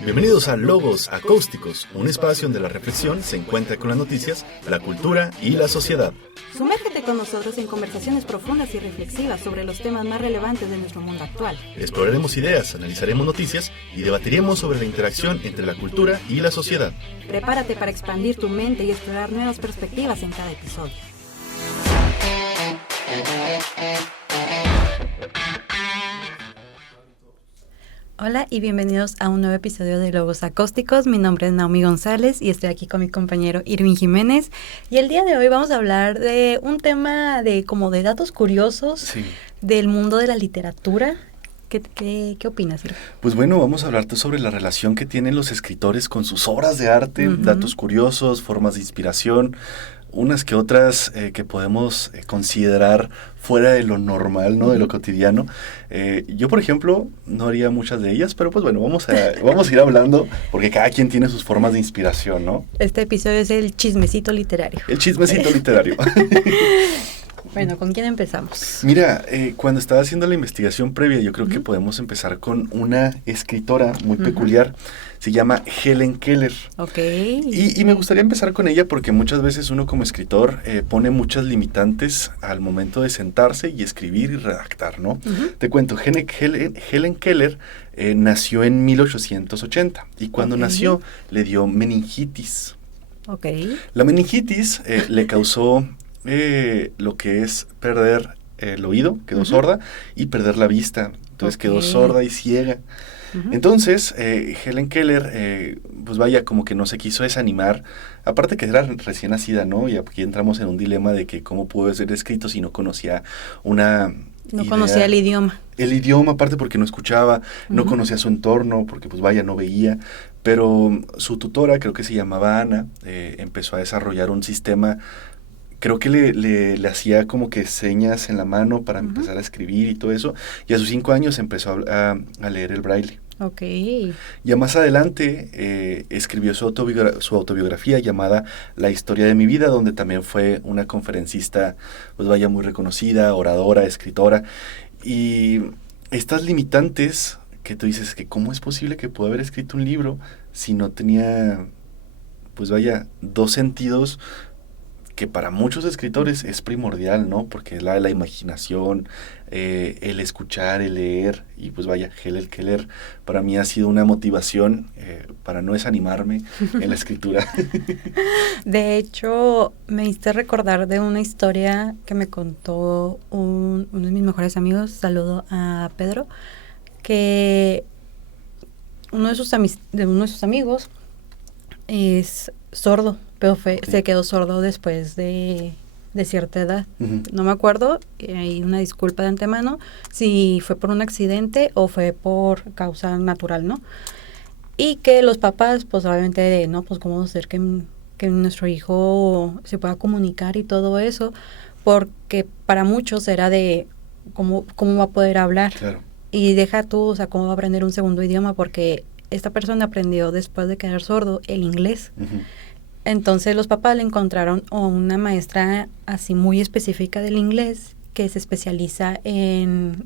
Bienvenidos a Logos Acústicos, un espacio donde la reflexión se encuentra con las noticias, la cultura y la sociedad. Sumérgete con nosotros en conversaciones profundas y reflexivas sobre los temas más relevantes de nuestro mundo actual. Exploraremos ideas, analizaremos noticias y debatiremos sobre la interacción entre la cultura y la sociedad. Prepárate para expandir tu mente y explorar nuevas perspectivas en cada episodio. Hola y bienvenidos a un nuevo episodio de Logos Acústicos. Mi nombre es Naomi González y estoy aquí con mi compañero Irving Jiménez. Y el día de hoy vamos a hablar de un tema de datos curiosos del mundo de la literatura. ¿Qué opinas, Irving? Pues bueno, vamos a hablarte sobre la relación que tienen los escritores con sus obras de arte, datos curiosos, formas de inspiración, unas que otras que podemos considerar fuera de lo normal, ¿no? De lo cotidiano. Yo, por ejemplo, no haría muchas de ellas, pero pues bueno, vamos a ir hablando, porque cada quien tiene sus formas de inspiración, ¿no? Este episodio es el chismecito literario. El chismecito literario. Bueno, ¿con quién empezamos? Mira, cuando estaba haciendo la investigación previa, yo creo que podemos empezar con una escritora muy peculiar. Se llama Helen Keller. Ok. Y me gustaría empezar con ella porque muchas veces uno como escritor pone muchas limitantes al momento de sentarse y escribir y redactar, ¿no? Te cuento, Helen Keller nació en 1880 y cuando nació le dio meningitis. Ok. La meningitis le causó lo que es perder el oído, quedó sorda, y perder la vista, entonces quedó sorda y ciega. Entonces, Helen Keller, pues vaya, como que no se quiso desanimar, aparte que era recién nacida, ¿no? Y aquí entramos en un dilema de que cómo pudo ser escrito si no conocía conocía el idioma. El idioma, aparte porque no escuchaba, no conocía su entorno, porque pues vaya, no veía, pero su tutora, creo que se llamaba Ana, empezó a desarrollar un sistema. Creo que le hacía como que señas en la mano para empezar a escribir y todo eso. Y a sus 5 años empezó a leer el braille. Ok. Ya más adelante escribió su autobiografía llamada La historia de mi vida, donde también fue una conferencista, pues vaya, muy reconocida, oradora, escritora. Y estas limitantes que tú dices que cómo es posible que pueda haber escrito un libro si no tenía, pues vaya, dos sentidos que para muchos escritores es primordial, ¿no? Porque es la imaginación, el escuchar, el leer, y pues vaya, Helen Keller para mí ha sido una motivación para no desanimarme en la escritura. De hecho, me hiciste recordar de una historia que me contó uno de mis mejores amigos, saludo a Pedro, que uno de sus amigos es sordo, pero se quedó sordo después de cierta edad. No me acuerdo, hay una disculpa de antemano, si fue por un accidente o fue por causa natural, ¿no? Y que los papás, pues obviamente, no, pues cómo hacer que nuestro hijo se pueda comunicar y todo eso, porque para muchos era de cómo va a poder hablar. Claro. Y deja tú, o sea, cómo va a aprender un segundo idioma, porque esta persona aprendió después de quedar sordo el inglés. Entonces los papás le encontraron a una maestra así muy específica del inglés que se especializa en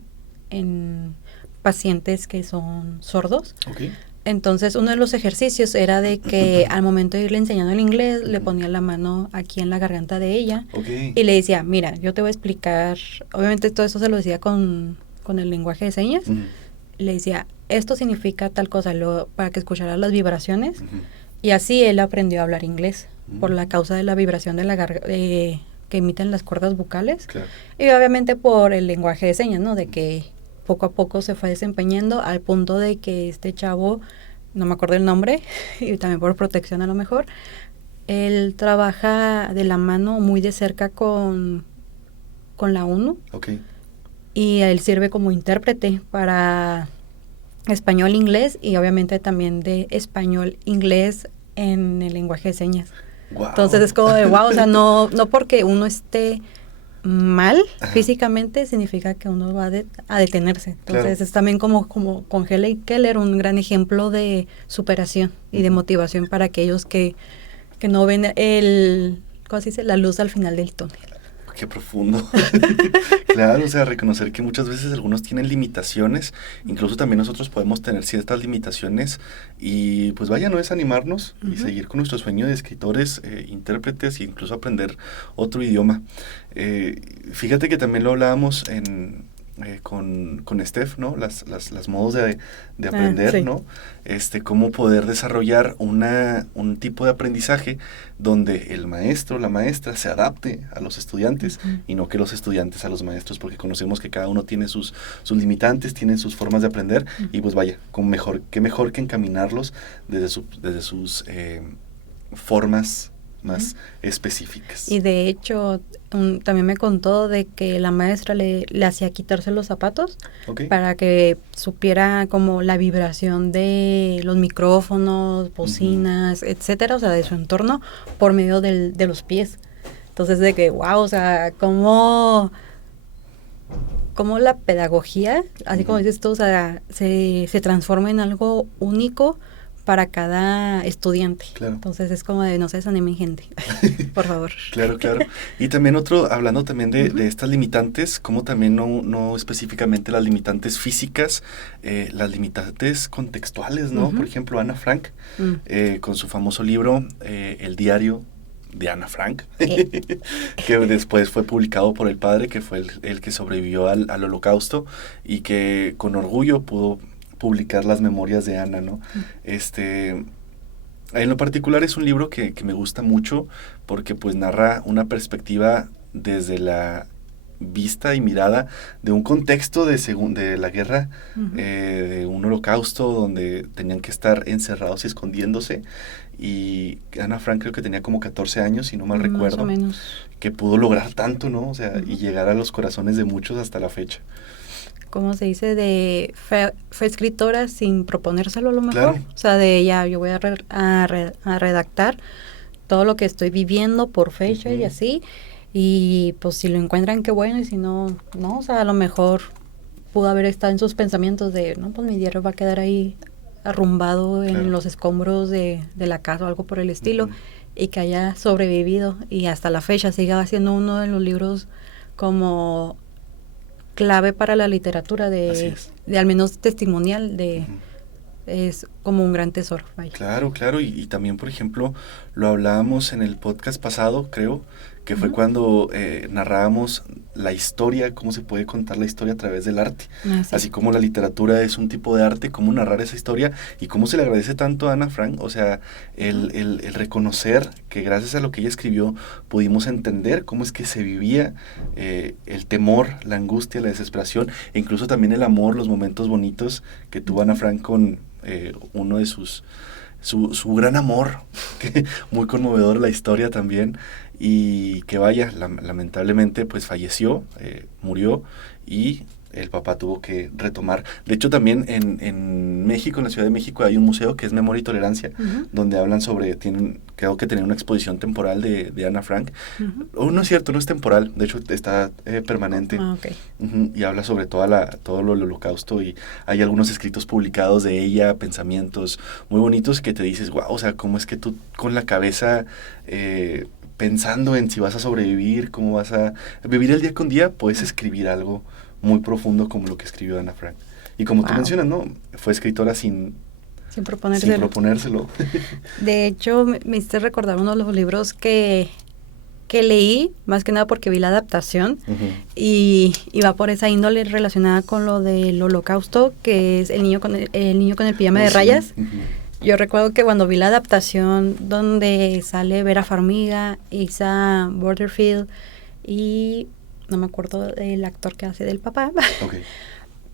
pacientes que son sordos. Okay. Entonces uno de los ejercicios era de que al momento de irle enseñando el inglés le ponía la mano aquí en la garganta de ella y le decía, mira, yo te voy a explicar, obviamente todo eso se lo decía con el lenguaje de señas, le decía, esto significa tal cosa, para que escuchara las vibraciones. Y así él aprendió a hablar inglés por la causa de la vibración de la que emiten las cuerdas vocales. Claro. Y obviamente por el lenguaje de señas, ¿no? De que poco a poco se fue desempeñando al punto de que este chavo, no me acuerdo el nombre, y también por protección a lo mejor, él trabaja de la mano muy de cerca con la ONU. Okay. Y él sirve como intérprete para español-inglés y obviamente también de español-inglés en el lenguaje de señas. Wow. Entonces es como de wow, o sea, no porque uno esté mal físicamente significa que uno va a detenerse. Entonces es también como con Helen Keller un gran ejemplo de superación y de motivación para aquellos que no ven ¿cómo se dice? La luz al final del túnel. Qué profundo. Claro, o sea, reconocer que muchas veces algunos tienen limitaciones, incluso también nosotros podemos tener ciertas limitaciones y pues vaya, no es animarnos y seguir con nuestro sueño de escritores, intérpretes e incluso aprender otro idioma. Fíjate que también lo hablábamos con Steph, ¿no? Las modos de aprender, sí. ¿no? Cómo poder desarrollar un tipo de aprendizaje donde el maestro, la maestra se adapte a los estudiantes y no que los estudiantes a los maestros, porque conocemos que cada uno tiene sus limitantes, tiene sus formas de aprender y pues vaya, qué mejor que encaminarlos desde sus formas más específicas. Y de hecho, también me contó de que la maestra le hacía quitarse los zapatos para que supiera como la vibración de los micrófonos, bocinas, etcétera, o sea, de su entorno por medio de los pies. Entonces, de que, wow, o sea, cómo la pedagogía, así como dices tú, o sea, se transforma en algo único para cada estudiante. Claro. Entonces es como de no se desanimen, gente, por favor. Claro. Y también hablando también de estas limitantes, como también no específicamente las limitantes físicas, las limitantes contextuales, ¿no? Por ejemplo, Ana Frank, con su famoso libro, El diario de Ana Frank, que después fue publicado por el padre, que fue el que sobrevivió al Holocausto y que con orgullo pudo publicar las memorias de Ana, ¿no? En lo particular es un libro que me gusta mucho porque pues narra una perspectiva desde la vista y mirada de un contexto de la guerra, de un holocausto donde tenían que estar encerrados y escondiéndose, y Ana Frank creo que tenía como 14 años, si no mal recuerdo, más o menos, que pudo lograr tanto, ¿no? O sea, y llegar a los corazones de muchos hasta la fecha. ¿Cómo se dice? Fue escritora sin proponérselo a lo mejor. Claro. O sea, de ya, yo voy a redactar todo lo que estoy viviendo por fecha y así. Y pues si lo encuentran, qué bueno. Y si no, no, o sea, a lo mejor pudo haber estado en sus pensamientos de, no, pues mi diario va a quedar ahí arrumbado en los escombros de la casa o algo por el estilo. Y que haya sobrevivido. Y hasta la fecha siga siendo uno de los libros como clave para la literatura de al menos testimonial es como un gran tesoro. Vaya. Claro, y también, por ejemplo, lo hablábamos en el podcast pasado, creo, que fue cuando narrábamos la historia, cómo se puede contar la historia a través del arte. Así como la literatura es un tipo de arte, cómo narrar esa historia y cómo se le agradece tanto a Ana Frank, o sea, el reconocer que gracias a lo que ella escribió pudimos entender cómo es que se vivía el temor, la angustia, la desesperación e incluso también el amor, los momentos bonitos que tuvo Ana Frank con uno de su gran amor, que muy conmovedor la historia también, y que vaya, lamentablemente pues falleció, murió, y el papá tuvo que retomar. De hecho también en México, en la Ciudad de México, hay un museo que es Memoria y Tolerancia, donde hablan creo que tenían una exposición temporal de Ana Frank. No es cierto, no es temporal, de hecho está permanente. Y habla sobre todo el holocausto, y hay algunos escritos publicados de ella, pensamientos muy bonitos que te dices, wow, o sea, cómo es que tú con la cabeza pensando en si vas a sobrevivir, cómo vas a vivir el día con día, puedes escribir algo muy profundo como lo que escribió Ana Frank. Y como tú mencionas, ¿no? Fue escritora sin proponérselo. De hecho, me hiciste recordar uno de los libros que leí, más que nada porque vi la adaptación, y va por esa índole relacionada con lo del holocausto, que es el niño con el pijama de rayas. Yo recuerdo que cuando vi la adaptación donde sale Vera Farmiga, Isa Butterfield y no me acuerdo del actor que hace del papá.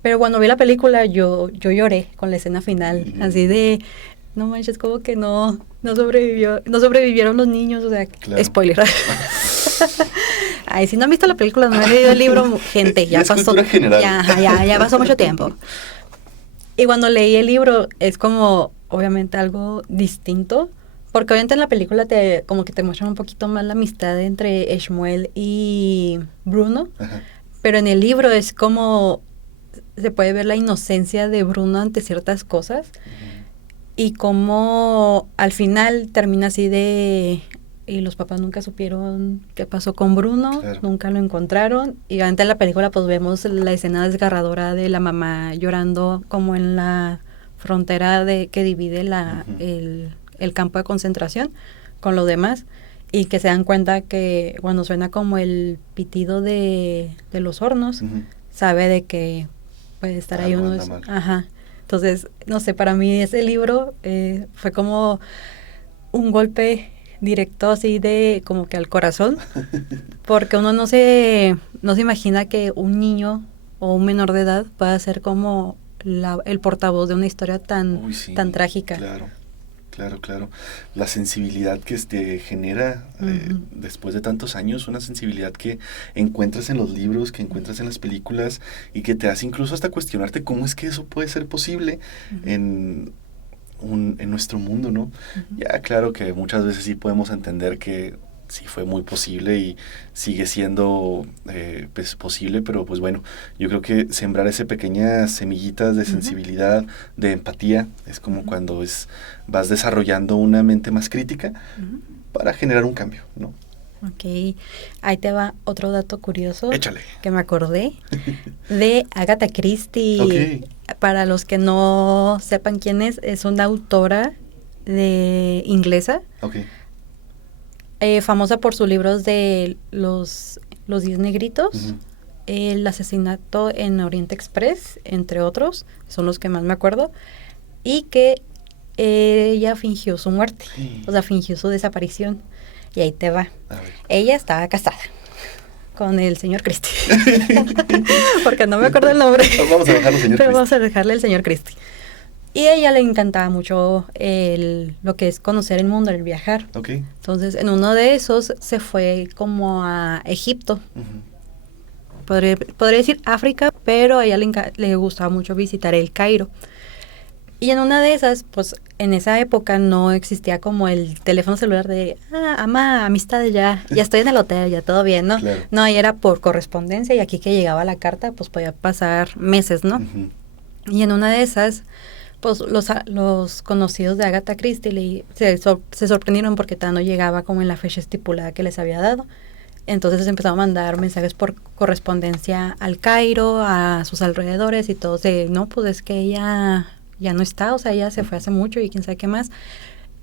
Pero cuando vi la película yo lloré con la escena final, así de, no manches, como que no sobrevivieron los niños, o sea, spoiler. Ay, si no han visto la película, no han leído el libro, gente, ya pasó. Ya pasó mucho tiempo. Y cuando leí el libro es como, obviamente, algo distinto, porque obviamente en la película como que te muestran un poquito más la amistad entre Shmuel y Bruno, pero en el libro es como se puede ver la inocencia de Bruno ante ciertas cosas y como al final termina así de y los papás nunca supieron qué pasó con Bruno, Claro. nunca lo encontraron. Y obviamente en la película pues vemos la escena desgarradora de la mamá llorando como en la frontera que divide Ujú. el campo de concentración con lo demás, y que se dan cuenta que cuando suena como el pitido de los hornos, Ujú. sabe de que puede estar ahí Algo uno anda de mal. Ajá. Entonces, no sé, para mí ese libro fue como un golpe directo así de como que al corazón, porque uno no se imagina que un niño o un menor de edad pueda ser como el portavoz de una historia Uy, sí, tan trágica. claro, claro, claro. La sensibilidad que genera Ujú. después de tantos años, una sensibilidad que encuentras en los libros, que encuentras en las películas y que te hace incluso hasta cuestionarte cómo es que eso puede ser posible Ujú. en nuestro mundo, ¿no? Ujú. Ya, claro que muchas veces sí podemos entender que sí fue muy posible y sigue siendo pues, posible, pero pues bueno, yo creo que sembrar esas pequeñas semillitas de Ujú. sensibilidad, de empatía, es como Ujú. cuando vas desarrollando una mente más crítica Ujú. para generar un cambio, ¿no? Ok, ahí te va otro dato curioso Échale. que me acordé de Agatha Christie. Ok, Para los que no sepan quién es una autora inglesa, ok. famosa por sus libros de los 10 negritos, Ujú. el asesinato en Oriente Express, entre otros, son los que más me acuerdo, y que ella fingió su muerte, o sea, fingió su desaparición. Y ahí te va. A ver. Ella estaba casada con el señor Christie. Porque no me acuerdo el nombre. Vamos a dejarlo, señor Pero vamos Christie. a dejarle el señor Christie. Y a ella le encantaba mucho lo que es conocer el mundo, el viajar. Ok. Entonces, en uno de esos se fue como a Egipto. Ujú. Podría decir África, pero a ella le gustaba mucho visitar el Cairo. Y en una de esas, pues en esa época no existía como el teléfono celular de, ama, amistad, ya estoy en el hotel, ya todo bien, ¿no? Claro. No, ahí era por correspondencia, y aquí que llegaba la carta, pues podía pasar meses, ¿no? Ujú. Y en una de esas, pues los conocidos de Agatha Christie se sorprendieron porque todavía no llegaba como en la fecha estipulada que les había dado. Entonces empezaron a mandar mensajes por correspondencia al Cairo, a sus alrededores, y todos de, no, pues es que ella ya no está, o sea, ella se fue hace mucho y quién sabe qué más.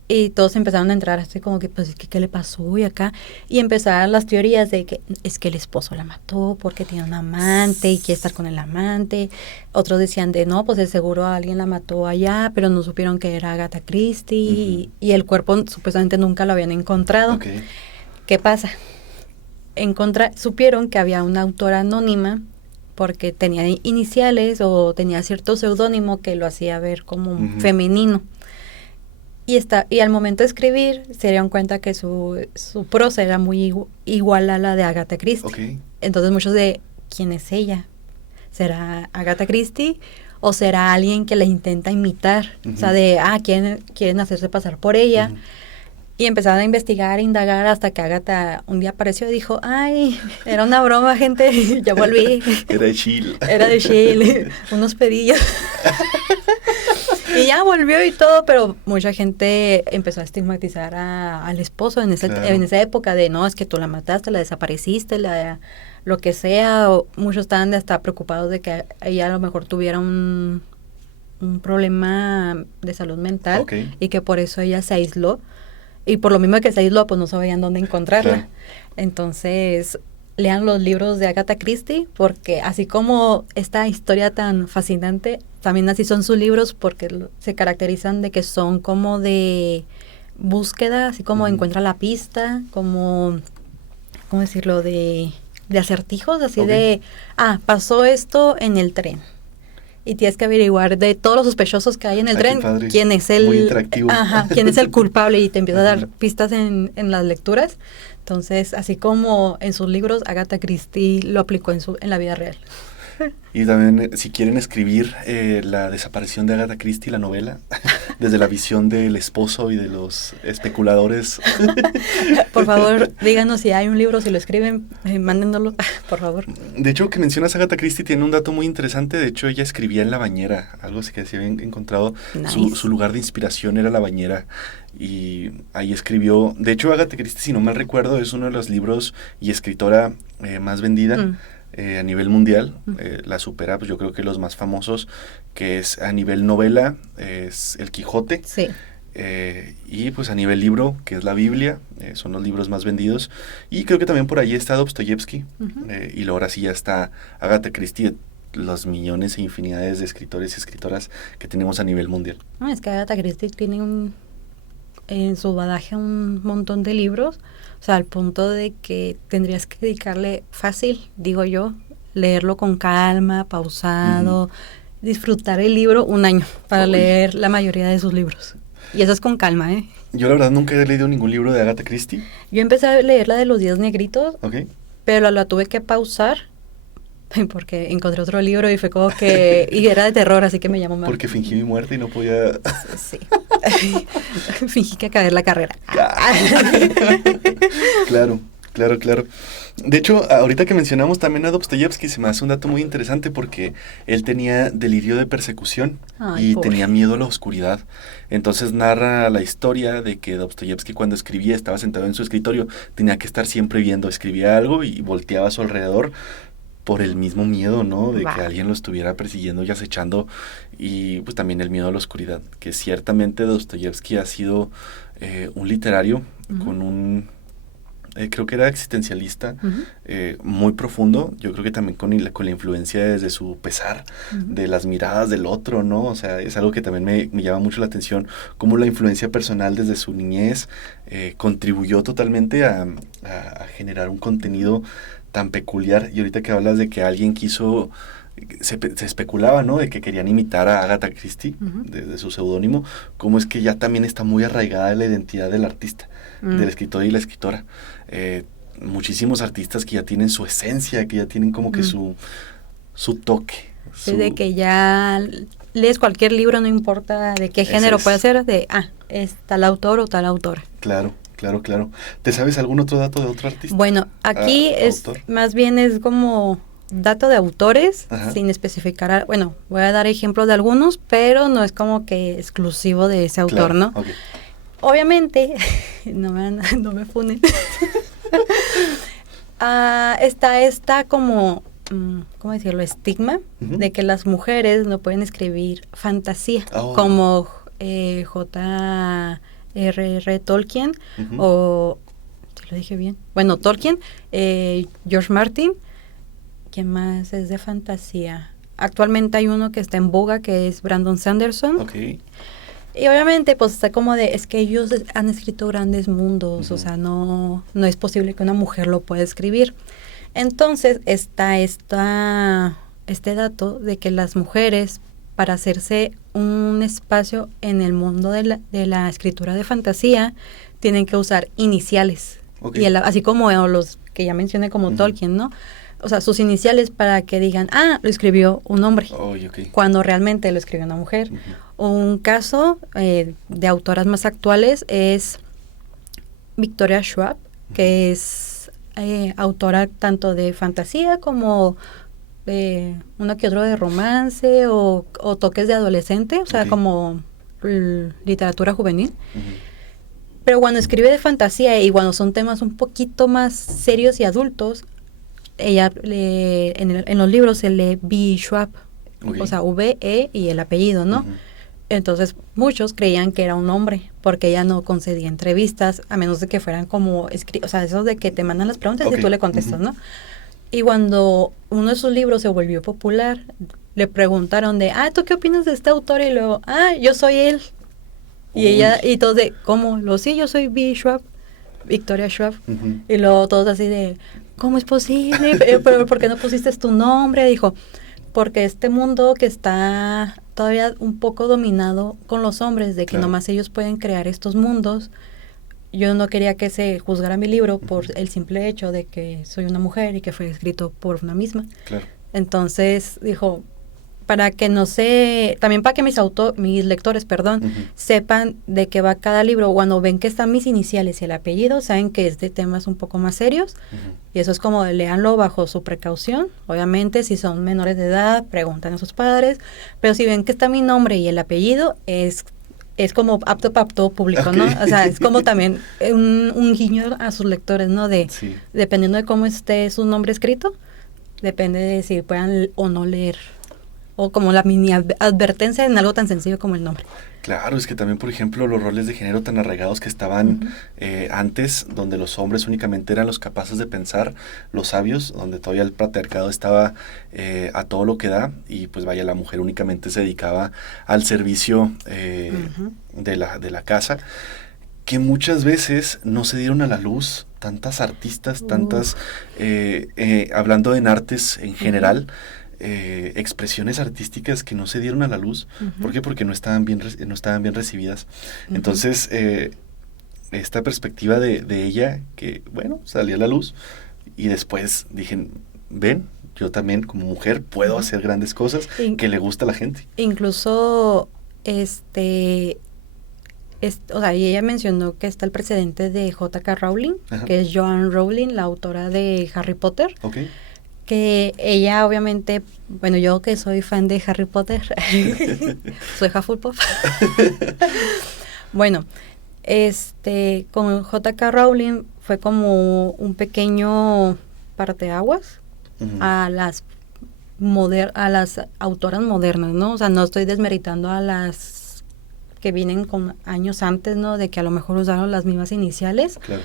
Y todos empezaron a entrar así como que, pues, ¿qué le pasó? Y acá, y empezaron las teorías de que es que el esposo la mató porque tiene un amante y quiere estar con el amante. Otros decían de, no, pues de seguro alguien la mató allá, pero no supieron que era Agatha Christie, Ujú. y el cuerpo supuestamente nunca lo habían encontrado. Ok. ¿Qué pasa? Supieron que había una autora anónima porque tenía iniciales o tenía cierto seudónimo que lo hacía ver como Ujú. femenino. Y al momento de escribir se dieron cuenta que su prosa era muy igual a la de Agatha Christie. Ok. Entonces muchos de, ¿quién es ella? ¿Será Agatha Christie o será alguien que la intenta imitar? O sea, Ujú. de, quieren hacerse pasar por ella. Ujú. Y empezaron a investigar, a indagar, hasta que Agatha un día apareció y dijo, ay, era una broma, gente, ya volví. Era de chill. Era de Shale, unos pedillos. Y ya volvió y todo, pero mucha gente empezó a estigmatizar al esposo en Claro. en esa época de, no, es que tú la mataste, la desapareciste, lo que sea. O muchos estaban hasta preocupados de que ella a lo mejor tuviera un problema de salud mental, Ok. y que por eso ella se aisló. Y por lo mismo que se aisló, pues no sabían dónde encontrarla. Claro. Entonces, lean los libros de Agatha Christie, porque así como esta historia tan fascinante, también así son sus libros, porque se caracterizan de que son como de búsqueda, así como Ujú. encuentra la pista, como, ¿cómo decirlo? De acertijos, así Ok. de, pasó esto en el tren. Y tienes que averiguar de todos los sospechosos que hay en el Qué tren, padre. quién es Muy interactivo. quién es el culpable, y te empieza a dar Ajá. pistas en las lecturas. Entonces, así como en sus libros, Agatha Christie lo aplicó en la vida real. Y también, si quieren escribir La desaparición de Agatha Christie, la novela, desde la visión del esposo y de los especuladores. Por favor, díganos si hay un libro, si lo escriben, mándenlo, por favor. De hecho, que mencionas a Agatha Christie tiene un dato muy interesante. De hecho, ella escribía en la bañera, algo así que se había encontrado. Nice. Su lugar de inspiración era la bañera. Y ahí escribió. De hecho, Agatha Christie, si no mal recuerdo, es uno de los libros y escritora más vendida a nivel mundial. La supera, pues yo creo que los más famosos, que es a nivel novela, es El Quijote. Sí. Y pues a nivel libro, que es la Biblia, son los libros más vendidos. Y creo que también por ahí está Dostoyevsky. Y luego ahora sí ya está Agatha Christie, los millones e infinidades de escritores y escritoras que tenemos a nivel mundial. No, es que Agatha Christie tiene en su badaje un montón de libros, o sea, al punto de que tendrías que dedicarle fácil, digo yo, leerlo con calma, pausado, disfrutar el libro un año para leer la mayoría de sus libros. Y eso es con calma, ¿eh? Yo la verdad nunca he leído ningún libro de Agatha Christie. Yo empecé a leer la de los 10 negritos, pero la tuve que pausar porque encontré otro libro y fue como que... y era de terror, así que me llamó más. Porque fingí mi muerte y no podía... Sí. Fingí que acabé la carrera. Claro. De hecho, ahorita que mencionamos también a Dostoyevsky, se me hace un dato muy interesante porque él tenía delirio de persecución. Ay, y pobre. tenía miedo a la oscuridad. Entonces narra la historia de que Dostoyevsky cuando escribía, estaba sentado en su escritorio, tenía que estar siempre viendo, escribía algo y volteaba a su alrededor por el mismo miedo, ¿no? De que alguien lo estuviera persiguiendo y acechando, y pues también el miedo a la oscuridad, que ciertamente Dostoyevsky ha sido un literario con un... creo que era existencialista, muy profundo. Yo creo que también con la influencia desde su pesar, de las miradas del otro, ¿no? O sea, es algo que también me llama mucho la atención, cómo la influencia personal desde su niñez contribuyó totalmente a generar un contenido tan peculiar. Y ahorita que hablas de que alguien quiso... Se especulaba, ¿no? De que querían imitar a Agatha Christie, de su seudónimo, cómo es que ya también está muy arraigada la identidad del artista, del escritor y la escritora. Muchísimos artistas que ya tienen su esencia, que ya tienen como que su toque. Desde que ya lees cualquier libro, no importa de qué género puede ser, es tal autor o tal autora. Claro. ¿Te sabes algún otro dato de otro artista? Bueno, aquí más bien es como dato de autores, sin especificar, bueno, voy a dar ejemplos de algunos, pero no es como que exclusivo de ese autor, ¿no? Okay. Obviamente, no me funen, está como, ¿cómo decirlo? Estigma de que las mujeres no pueden escribir fantasía, como J.R.R. Tolkien, o, si lo dije bien, bueno, Tolkien, George Martin. ¿Quién más es de fantasía? Actualmente hay uno que está en boga, que es Brandon Sanderson. Okay. Y obviamente, pues está como de, es que ellos han escrito grandes mundos, o sea, no es posible que una mujer lo pueda escribir. Entonces, está este dato de que las mujeres, para hacerse un espacio en el mundo de la escritura de fantasía, tienen que usar iniciales. Okay. Y así como los que ya mencioné como Tolkien, ¿no? O sea, sus iniciales para que digan, lo escribió un hombre, cuando realmente lo escribió una mujer. Un caso de autoras más actuales es Victoria Schwab, que es autora tanto de fantasía como uno que otro de romance o toques de adolescente, o sea, como literatura juvenil. Pero cuando escribe de fantasía y cuando son temas un poquito más serios y adultos, ella en los libros se lee B. Schwab, o sea, V-E y el apellido, ¿no? Entonces muchos creían que era un hombre, porque ella no concedía entrevistas, a menos de que fueran como, o sea, esos de que te mandan las preguntas y tú le contestas, ¿no? Y cuando uno de sus libros se volvió popular, le preguntaron ¿tú qué opinas de este autor? Y luego, yo soy él. Y ella, y todos ¿cómo? Sí, yo soy B. Schwab, Victoria Schwab. Y luego todos así de, ¿cómo es posible? ¿Pero por qué no pusiste tu nombre? Dijo, porque este mundo que está todavía un poco dominado con los hombres, de que nomás ellos pueden crear estos mundos, yo no quería que se juzgara mi libro por el simple hecho de que soy una mujer y que fue escrito por una misma. Entonces dijo, para que no se, también para que mis lectores, perdón, sepan de qué va cada libro. Cuando ven que están mis iniciales y el apellido, saben que es de temas un poco más serios, y eso es como léanlo bajo su precaución. Obviamente, si son menores de edad, preguntan a sus padres, pero si ven que está mi nombre y el apellido, es como apto para todo público, ¿no? O sea, es como también un guiño a sus lectores, ¿no? Dependiendo de cómo esté su nombre escrito, depende de si puedan o no leer. O como la mini advertencia en algo tan sencillo como el nombre. Claro, es que también, por ejemplo, los roles de género tan arraigados que estaban antes, donde los hombres únicamente eran los capaces de pensar, los sabios, donde todavía el patriarcado estaba a todo lo que da, y pues vaya, la mujer únicamente se dedicaba al servicio de la casa, que muchas veces no se dieron a la luz tantas artistas, tantas, hablando en artes en general, expresiones artísticas que no se dieron a la luz. ¿Por qué? Porque no estaban bien recibidas. Entonces, esta perspectiva de ella, que bueno, salió a la luz, y después dije, ven, yo también como mujer puedo hacer grandes cosas que le gusta a la gente. Incluso, o sea, y ella mencionó que está el precedente de J.K. Rowling, que es Joanne Rowling, la autora de Harry Potter. Okay. Que ella obviamente, bueno, yo que soy fan de Harry Potter, soy Hufflepuff. Bueno, con J.K. Rowling fue como un pequeño parteaguas a las autoras modernas, ¿no? O sea, no estoy desmeritando a las que vienen con años antes, ¿no? De que a lo mejor usaron las mismas iniciales. Claro.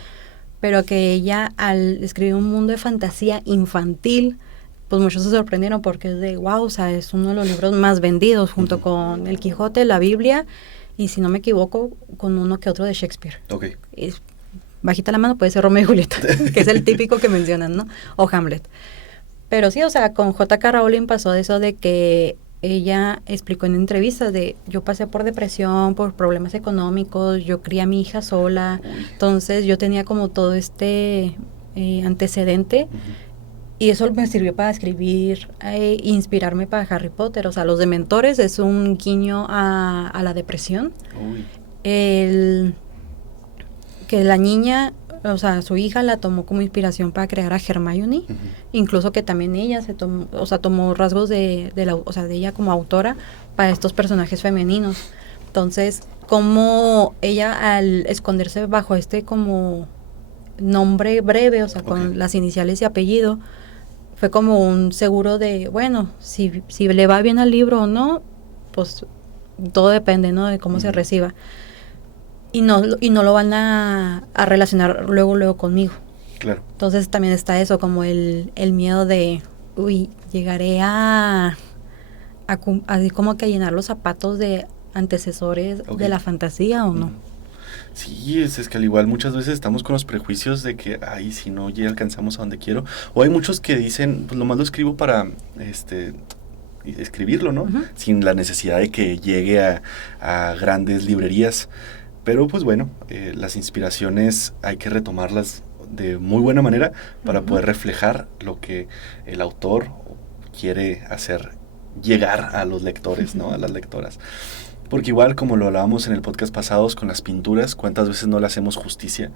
Pero que ella, al escribir un mundo de fantasía infantil, pues muchos se sorprendieron porque es de wow, o sea, es uno de los libros más vendidos junto con El Quijote, la Biblia, y si no me equivoco, con uno que otro de Shakespeare. Okay. Y bajita la mano puede ser Romeo y Julieta, que es el típico que mencionan, ¿no? O Hamlet. Pero sí, o sea, con J.K. Rowling pasó eso de que ella explicó en entrevistas de, yo pasé por depresión, por problemas económicos, yo crié a mi hija sola, entonces yo tenía como todo antecedente, y eso me sirvió para escribir, inspirarme para Harry Potter. O sea, los Dementores es un guiño a la depresión. Que la niña, o sea, su hija la tomó como inspiración para crear a Hermione, incluso que también ella tomó rasgos de ella como autora para estos personajes femeninos. Entonces, como ella al esconderse bajo como nombre breve, o sea, con las iniciales y apellido, fue como un seguro de, bueno, si le va bien al libro o no, pues todo depende, ¿no? De cómo se reciba. Y no lo van a relacionar luego conmigo. Claro. Entonces también está eso, como el miedo de, llegaré a así como que a llenar los zapatos de antecesores de la fantasía o no. Sí, es que al igual muchas veces estamos con los prejuicios de que, si no ya alcanzamos a donde quiero. O hay muchos que dicen, pues lo más lo escribo para escribirlo, ¿no? Sin la necesidad de que llegue a grandes librerías. Pero pues bueno, las inspiraciones hay que retomarlas de muy buena manera para poder reflejar lo que el autor quiere hacer llegar a los lectores, ¿no? A las lectoras. Porque igual como lo hablábamos en el podcast pasados con las pinturas, cuántas veces no le hacemos justicia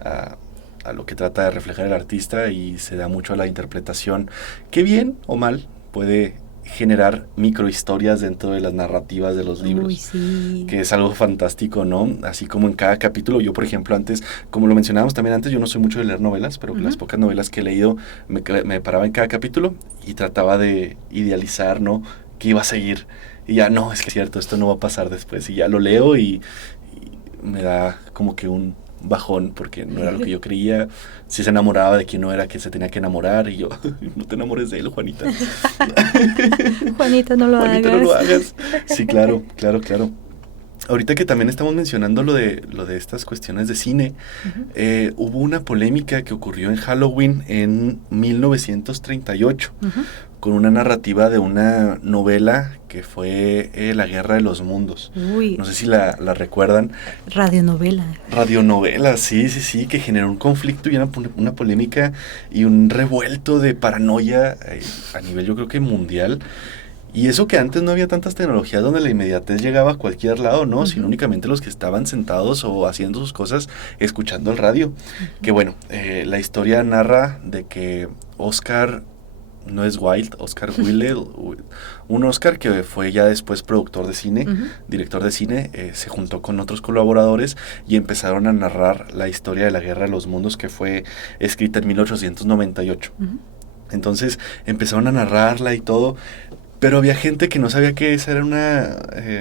a lo que trata de reflejar el artista, y se da mucho a la interpretación, que bien o mal puede generar microhistorias dentro de las narrativas de los libros. Sí. Que es algo fantástico, ¿no? Así como en cada capítulo, yo por ejemplo antes, como lo mencionábamos también antes, yo no soy mucho de leer novelas, pero las pocas novelas que he leído me paraba en cada capítulo y trataba de idealizar, ¿no? ¿Qué iba a seguir? Y ya, no, es que es cierto, esto no va a pasar después. Y ya lo leo y me da como que un bajón, porque no era lo que yo creía. Si se enamoraba de quien no era que se tenía que enamorar, y yo, no te enamores de él, Juanita. Juanita, no lo hagas. Sí, claro. Ahorita que también estamos mencionando lo de estas cuestiones de cine, hubo una polémica que ocurrió en Halloween en 1938, con una narrativa de una novela que fue La Guerra de los Mundos. No sé si la recuerdan. Radionovela, sí, que generó un conflicto y una polémica y un revuelto de paranoia a nivel, yo creo que mundial. Y eso que antes no había tantas tecnologías donde la inmediatez llegaba a cualquier lado, ¿no? Sino únicamente los que estaban sentados o haciendo sus cosas escuchando el radio. Que bueno, la historia narra de que Oscar, no es Wilde, Oscar Wilde, un Oscar que fue ya después productor de cine, director de cine, se juntó con otros colaboradores y empezaron a narrar la historia de la Guerra de los Mundos, que fue escrita en 1898. Entonces empezaron a narrarla y todo. Pero había gente que no sabía que esa era una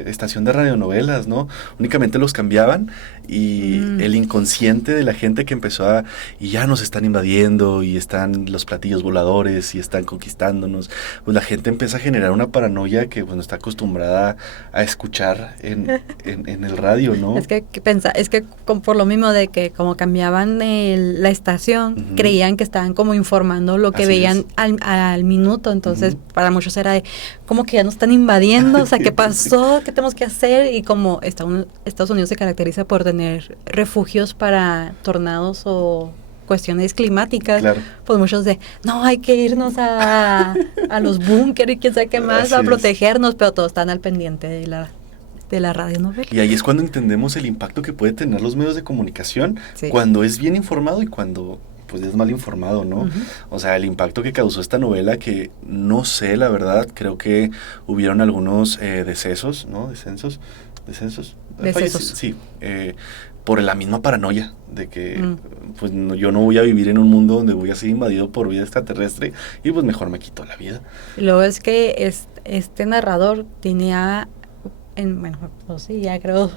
estación de radionovelas, ¿no? Únicamente los cambiaban y el inconsciente de la gente que empezó a... Y ya nos están invadiendo y están los platillos voladores y están conquistándonos. Pues la gente empieza a generar una paranoia que pues no está acostumbrada a escuchar en el radio, ¿no? Es que por lo mismo de que como cambiaban la estación, creían que estaban como informando lo que veían al minuto. Entonces para muchos era de... como que ya nos están invadiendo, o sea, ¿qué pasó? ¿Qué tenemos que hacer? Y como Estados Unidos se caracteriza por tener refugios para tornados o cuestiones climáticas, pues muchos no, hay que irnos a los búnkeres y quién sabe qué más, a protegernos, pero todos están al pendiente de la radionovela. Y ahí es cuando entendemos el impacto que puede tener los medios de comunicación, cuando es bien informado y cuando... pues es mal informado, ¿no? O sea, el impacto que causó esta novela, que no sé, la verdad, creo que hubieron algunos decesos, ¿no? ¿Descensos? Sí, por la misma paranoia de que, pues yo no voy a vivir en un mundo donde voy a ser invadido por vida extraterrestre y pues mejor me quito la vida. Y luego es que este narrador tenía, bueno, pues sí, ya creo,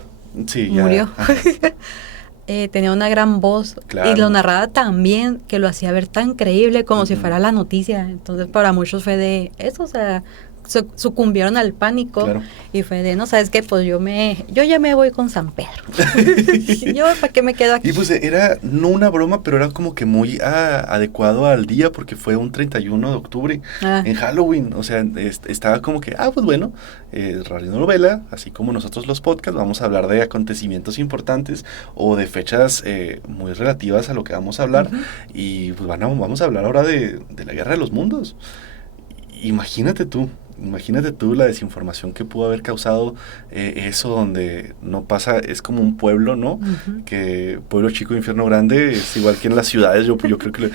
murió. Tenía una gran voz y lo narraba tan bien que lo hacía ver tan creíble como si fuera la noticia. Entonces para muchos fue de eso, o sea, sucumbieron al pánico y fue de, no, ¿sabes qué? Pues yo ya me voy con San Pedro. Yo, ¿para qué me quedo aquí? Y pues era no una broma, pero era como que muy adecuado al día porque fue un 31 de octubre en Halloween. O sea, estaba como que, pues bueno, radionovela, así como nosotros los podcasts, vamos a hablar de acontecimientos importantes o de fechas muy relativas a lo que vamos a hablar. Y pues vamos a hablar ahora de la Guerra de los Mundos. Imagínate tú la desinformación que pudo haber causado eso, donde no pasa, es como un pueblo, ¿no? Que pueblo chico, infierno grande, es igual que en las ciudades, yo creo que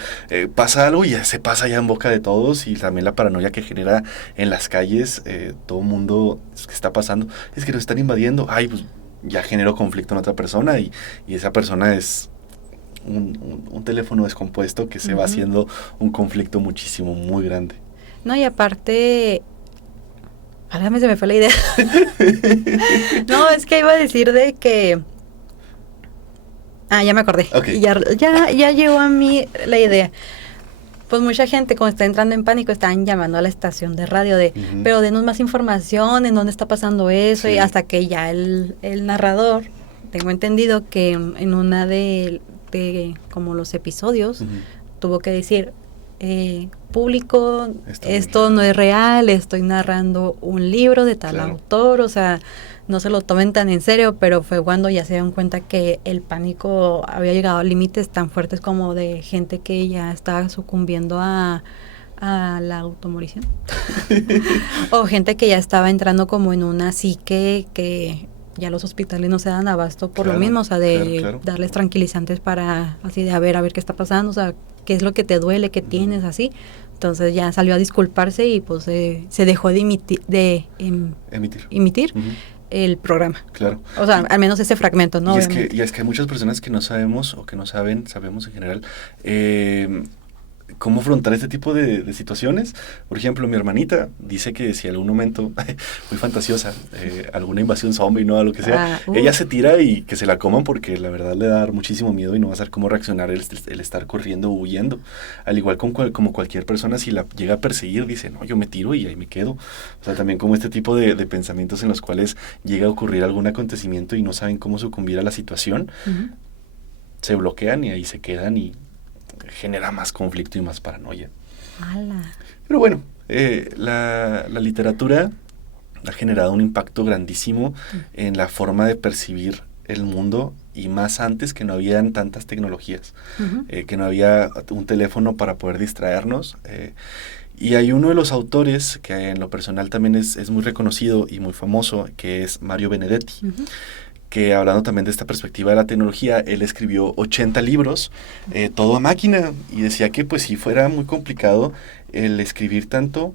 pasa algo y ya se pasa ya en boca de todos, y también la paranoia que genera en las calles, todo el mundo, ¿qué está pasando? Es que nos están invadiendo, pues ya generó conflicto en otra persona y esa persona es... Un teléfono descompuesto que se va haciendo un conflicto muchísimo, muy grande. No, y aparte... se me fue la idea. No, es que iba a decir de que... ya me acordé. Okay. Ya llegó a mí la idea. Pues mucha gente, cuando está entrando en pánico, están llamando a la estación de radio pero denos más información, en dónde está pasando eso, y hasta que ya el narrador, tengo entendido que en una de como los episodios, tuvo que decir... público, esto no es real, estoy narrando un libro de tal autor, o sea, no se lo tomen tan en serio, pero fue cuando ya se dieron cuenta que el pánico había llegado a límites tan fuertes como de gente que ya estaba sucumbiendo a la automorición o gente que ya estaba entrando como en una psique que ya los hospitales no se dan abasto por lo mismo, o sea, de darles tranquilizantes para así de a ver qué está pasando, o sea, qué es lo que te duele, qué tienes, así. Entonces ya salió a disculparse y pues se dejó de emitir el programa. Claro. O sea, al menos ese fragmento, ¿no? Y es que hay muchas personas que no sabemos o que no sabemos en general, cómo afrontar este tipo de situaciones. Por ejemplo, mi hermanita dice que si en algún momento, muy fantasiosa, alguna invasión zombie, ¿no? A lo que sea, ella se tira y que se la coman porque la verdad le da muchísimo miedo y no va a saber cómo reaccionar el estar corriendo o huyendo. Al igual como cualquier persona, si la llega a perseguir, dice, no, yo me tiro y ahí me quedo. O sea, también como este tipo de pensamientos en los cuales llega a ocurrir algún acontecimiento y no saben cómo sucumbir a la situación, se bloquean y ahí se quedan y genera más conflicto y más paranoia. Pero bueno, la literatura ha generado un impacto grandísimo en la forma de percibir el mundo, y más antes, que no habían tantas tecnologías, que no había un teléfono para poder distraernos, Y hay uno de los autores que en lo personal también es muy reconocido y muy famoso, que es Mario Benedetti, que hablando también de esta perspectiva de la tecnología, él escribió 80 libros, todo a máquina, y decía que pues si fuera muy complicado el escribir tanto,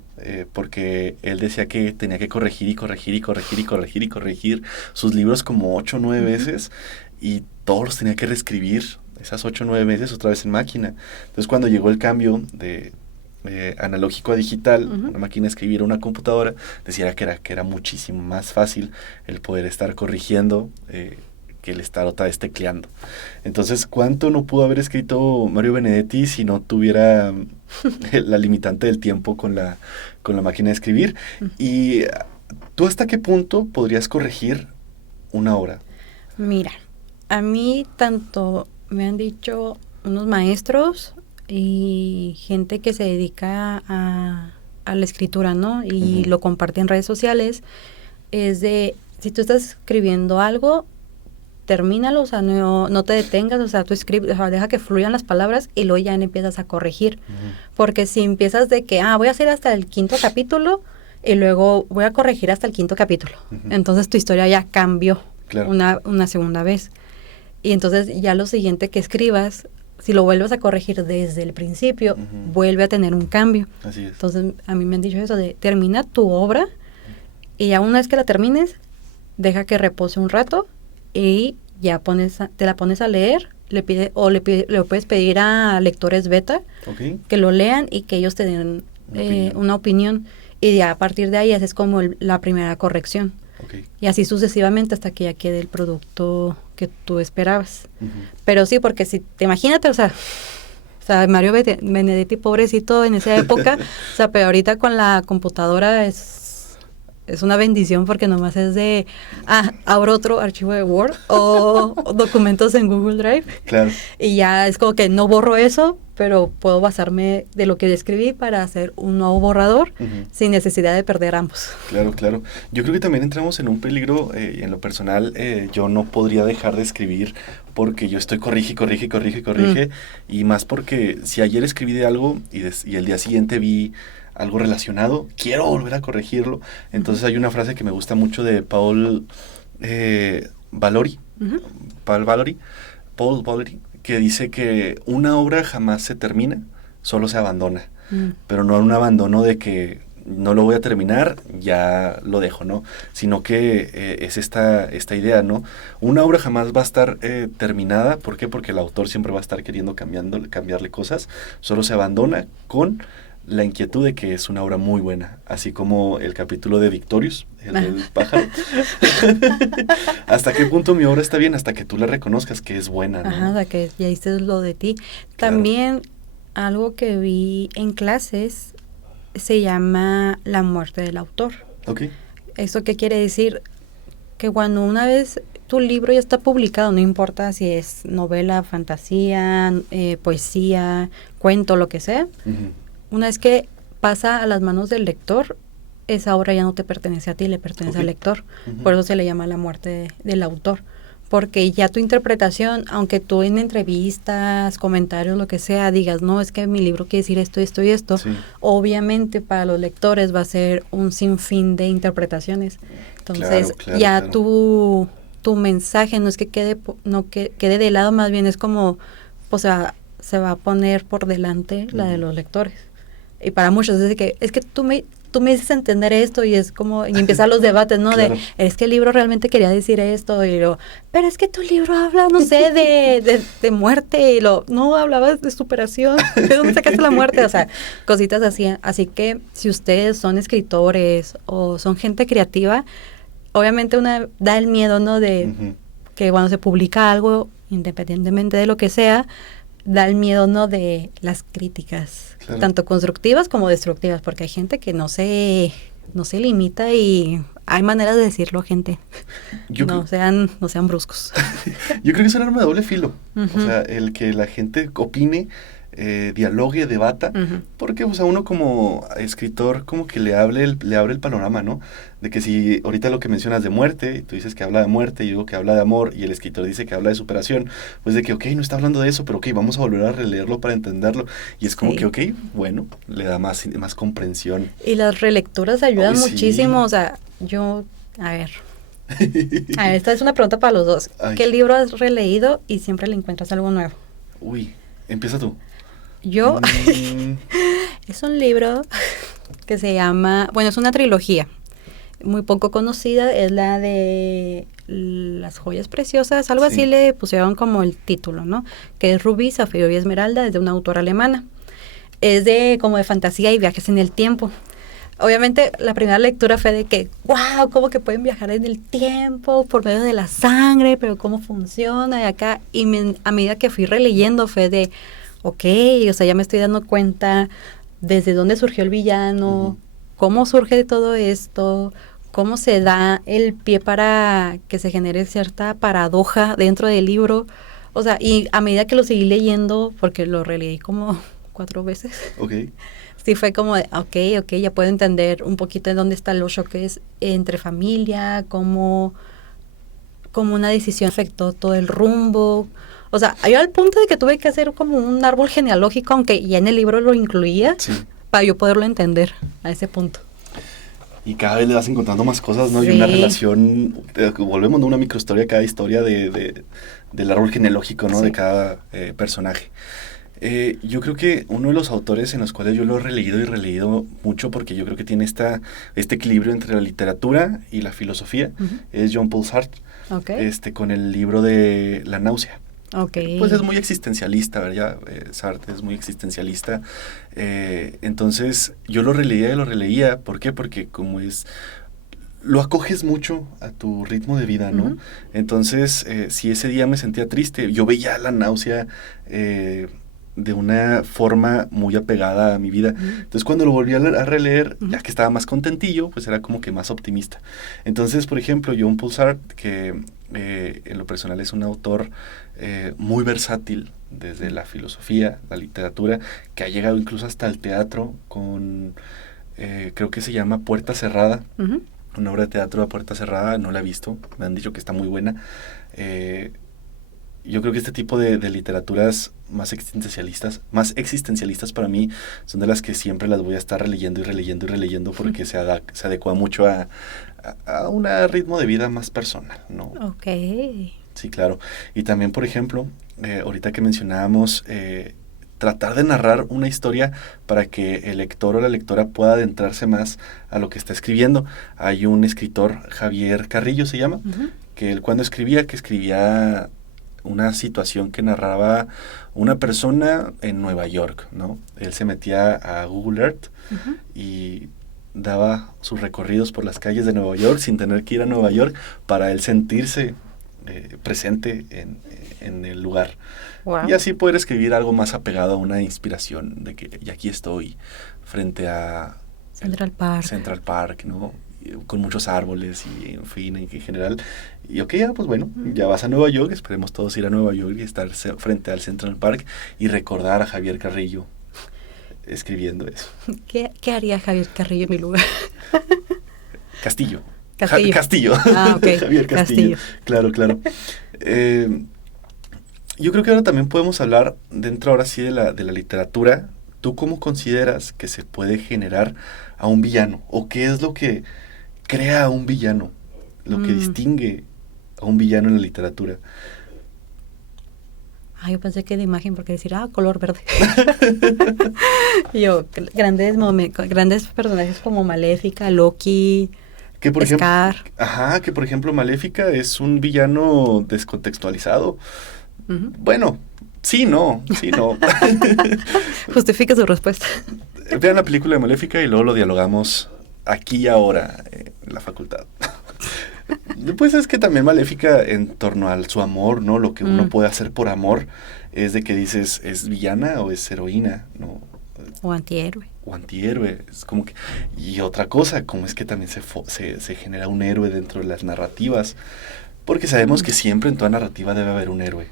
porque él decía que tenía que corregir y corregir y corregir y corregir y corregir sus libros como 8 o 9 veces, y todos los tenía que reescribir esas 8 o 9 veces otra vez en máquina. Entonces cuando llegó el cambio de analógico a digital, una máquina de escribir, una computadora, decía que era muchísimo más fácil el poder estar corrigiendo que el estar otra vez tecleando. Entonces, ¿cuánto no pudo haber escrito Mario Benedetti si no tuviera la limitante del tiempo con la máquina de escribir? ¿Y tú hasta qué punto podrías corregir una obra? Mira, a mí tanto me han dicho unos maestros y gente que se dedica a la escritura, ¿no? Y lo comparte en redes sociales, es de, si tú estás escribiendo algo, termínalo, o sea, no te detengas, o sea, tú escribes, o sea, deja que fluyan las palabras y luego ya empiezas a corregir. Porque si empiezas de que, voy a hacer hasta el 5º capítulo y luego voy a corregir hasta el 5º capítulo. Entonces tu historia ya cambió una segunda vez. Y entonces ya lo siguiente que escribas, si lo vuelves a corregir desde el principio, vuelve a tener un cambio. Así es. Entonces, a mí me han dicho eso de, termina tu obra y ya una vez que la termines, deja que repose un rato y ya te la pones a leer, le puedes pedir a lectores beta que lo lean y que ellos te den una opinión. Y ya a partir de ahí haces como la primera corrección. Y así sucesivamente hasta que ya quede el producto que tú esperabas. Pero sí, porque si te imagínate, o sea, Mario Benedetti, pobrecito en esa época, o sea, pero ahorita con la computadora es una bendición porque nomás es de, abro otro archivo de Word o documentos en Google Drive. Claro. Y ya es como que no borro eso, pero puedo basarme de lo que escribí para hacer un nuevo borrador sin necesidad de perder ambos. Claro, claro. Yo creo que también entramos en un peligro, en lo personal, yo no podría dejar de escribir porque yo estoy corrige, y más porque si ayer escribí de algo y el día siguiente vi algo relacionado, quiero volver a corregirlo. Entonces hay una frase que me gusta mucho de Paul Valory, que dice que una obra jamás se termina, solo se abandona, pero no un abandono de que no lo voy a terminar, ya lo dejo, ¿no? Sino que es esta idea, ¿no? Una obra jamás va a estar terminada, ¿por qué? Porque el autor siempre va a estar queriendo cambiarle cosas, solo se abandona con la inquietud de que es una obra muy buena, así como el capítulo de Victorious, el del pájaro. ¿Hasta qué punto mi obra está bien? Hasta que tú la reconozcas que es buena, ¿no? Hasta que ya hiciste lo de ti. Claro. También algo que vi en clases se llama la muerte del autor. ¿Eso qué quiere decir? Que cuando una vez tu libro ya está publicado, no importa si es novela, fantasía, poesía, cuento, lo que sea, una vez que pasa a las manos del lector, esa obra ya no te pertenece a ti, le pertenece al lector. Por eso se le llama la muerte del autor. Porque ya tu interpretación, aunque tú en entrevistas, comentarios, lo que sea, digas, no, es que mi libro quiere decir esto, esto y esto, obviamente para los lectores va a ser un sinfín de interpretaciones. Entonces, claro. Tu mensaje no es que quede de lado, más bien es como, o sea, se va a poner por delante la de los lectores. Y para muchos es que tú me dices entender esto y es como, y empiezan los debates, ¿no? Claro. Es que el libro realmente quería decir esto pero es que tu libro habla, no sé, de muerte no, hablabas de superación, ¿de dónde sacaste la muerte? O sea, cositas así. Así que si ustedes son escritores o son gente creativa, obviamente da el miedo, ¿no? De que cuando se publica algo, independientemente de lo que sea, da el miedo, ¿no? De las críticas, tanto constructivas como destructivas, porque hay gente que no se limita y hay maneras de decirlo, gente. No sean bruscos. Yo creo que es un arma de doble filo. O sea, el que la gente opine dialogue, debata, Ujú. porque pues a uno como escritor como que le abre el panorama, ¿no? De que si ahorita lo que mencionas de muerte, tú dices que habla de muerte, yo digo que habla de amor, y el escritor dice que habla de superación, pues de que, ok, no está hablando de eso, pero ok, vamos a volver a releerlo para entenderlo, y es como Sí. que, ok, bueno, le da más comprensión. Y las relecturas ayudan Ay, sí. muchísimo, o sea, a ver, esta es una pregunta para los dos. Ay. ¿Qué libro has releído y siempre le encuentras algo nuevo? Uy, empieza tú. Yo, Mm, es un libro que se llama, bueno, es una trilogía muy poco conocida, es la de Las joyas preciosas, algo Sí. así le pusieron como el título, ¿no? Que es Rubí, Zafiro y Esmeralda, es de una autora alemana. Es de como de fantasía y viajes en el tiempo. Obviamente la primera lectura fue de que, wow, cómo que pueden viajar en el tiempo por medio de la sangre, pero cómo funciona y acá. Y a medida que fui releyendo fue de, ok, o sea, ya me estoy dando cuenta desde dónde surgió el villano, Ujú. cómo surge todo esto, cómo se da el pie para que se genere cierta paradoja dentro del libro. O sea, y a medida que lo seguí leyendo, porque lo releí como 4 veces, Ok. sí fue como de, ok, ya puedo entender un poquito en dónde están los choques entre familia, cómo una decisión afectó todo el rumbo. O sea, yo al punto de que tuve que hacer como un árbol genealógico, aunque ya en el libro lo incluía, Sí. para yo poderlo entender a ese punto. Y cada vez le vas encontrando más cosas, ¿no? Y Sí. una relación, volvemos, ¿no? Una microhistoria, cada historia del árbol genealógico, ¿no? Sí. De cada personaje. Yo creo que uno de los autores en los cuales yo lo he releído y releído mucho, porque yo creo que tiene este equilibrio entre la literatura y la filosofía, Ujú. es Jean-Paul Sartre, Ok. con el libro de La náusea. Ok. Pues es muy existencialista, ¿verdad? Sartre es muy existencialista. Entonces, yo lo releía. ¿Por qué? Porque lo acoges mucho a tu ritmo de vida, ¿no? Ujú. Entonces, si ese día me sentía triste, yo veía La náusea de una forma muy apegada a mi vida. Ujú. Entonces, cuando lo volví a releer, Ujú. ya que estaba más contentillo, pues era como que más optimista. Entonces, por ejemplo, Jean-Paul Sartre, que en lo personal es un autor muy versátil desde la filosofía, la literatura, que ha llegado incluso hasta el teatro con, creo que se llama Puerta Cerrada, Ujú. una obra de teatro a puerta cerrada, no la he visto, me han dicho que está muy buena. Yo creo que este tipo de literaturas más existencialistas para mí son de las que siempre las voy a estar releyendo y releyendo y releyendo porque se adecua mucho a un ritmo de vida más personal, ¿no? Ok. Sí, claro. Y también, por ejemplo, ahorita que mencionábamos, tratar de narrar una historia para que el lector o la lectora pueda adentrarse más a lo que está escribiendo. Hay un escritor, Javier Carrillo se llama, Ujú. que él cuando escribía una situación que narraba una persona en Nueva York, ¿no? Él se metía a Google Earth Ujú. y daba sus recorridos por las calles de Nueva York sin tener que ir a Nueva York para él sentirse presente en el lugar. Wow. Y así poder escribir algo más apegado a una inspiración de que y aquí estoy frente a Central Park. Central Park, ¿no? Con muchos árboles y en fin, en general. Y ok, pues bueno, ya vas a Nueva York, esperemos todos ir a Nueva York y estar frente al Central Park y recordar a Javier Carrillo escribiendo eso. ¿Qué haría Javier Carrillo en mi lugar? Castillo. Castillo. Castillo. Ah, ok. Javier Castillo. Claro, claro. Yo creo que ahora también podemos hablar dentro ahora sí de la literatura. ¿Tú cómo consideras que se puede generar a un villano? ¿O qué es lo que crea a un villano? Lo que distingue a un villano en la literatura. Yo pensé que de imagen, porque decir, color verde. Y yo, grandes personajes como Maléfica, Loki, Que por Scar. que por ejemplo Maléfica es un villano descontextualizado. Uh-huh. Bueno, sí, no. Justifique su respuesta. Vean la película de Maléfica y luego lo dialogamos aquí y ahora en la facultad. Pues es que también Maléfica, en torno a su amor, ¿no? Lo que uno puede hacer por amor es de que dices, ¿es villana o es heroína? ¿No? O antihéroe. O antihéroe. Es como que... Y otra cosa, como es que también se genera un héroe dentro de las narrativas. Porque sabemos que siempre en toda narrativa debe haber un héroe.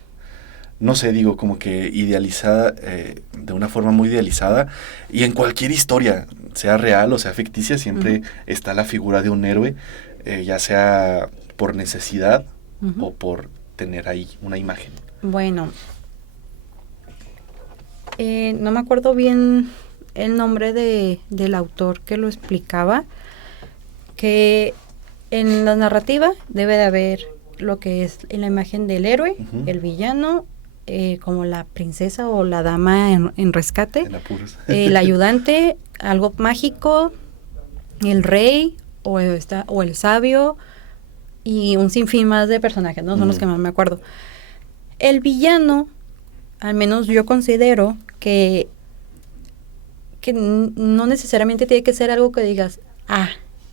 no sé, digo, como que idealizada, de una forma muy idealizada, y en cualquier historia, sea real o sea ficticia, siempre está la figura de un héroe, ya sea por necesidad o por tener ahí una imagen. Bueno, no me acuerdo bien el nombre del autor que lo explicaba, que en la narrativa debe de haber lo que es en la imagen del héroe, el villano, como la princesa o la dama en rescate, el ayudante, algo mágico, el rey o el sabio y un sinfín más de personajes, ¿no? Son los que más me acuerdo. El villano, al menos yo considero que no necesariamente tiene que ser algo que digas,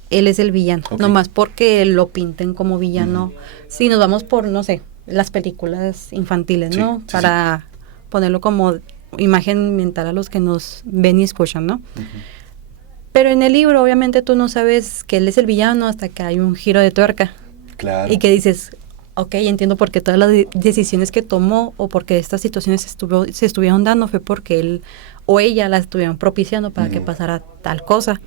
él es el villano, nomás porque lo pinten como villano. Si nos vamos por, no sé, las películas infantiles, ¿no? Para ponerlo como imagen mental a los que nos ven y escuchan, ¿no? Pero en el libro, obviamente, tú no sabes que él es el villano hasta que hay un giro de tuerca. Claro. Y que dices, ok, entiendo por qué todas las decisiones que tomó o porque estas situaciones se estuvieron dando fue porque él o ella las estuvieron propiciando para que pasara tal cosa.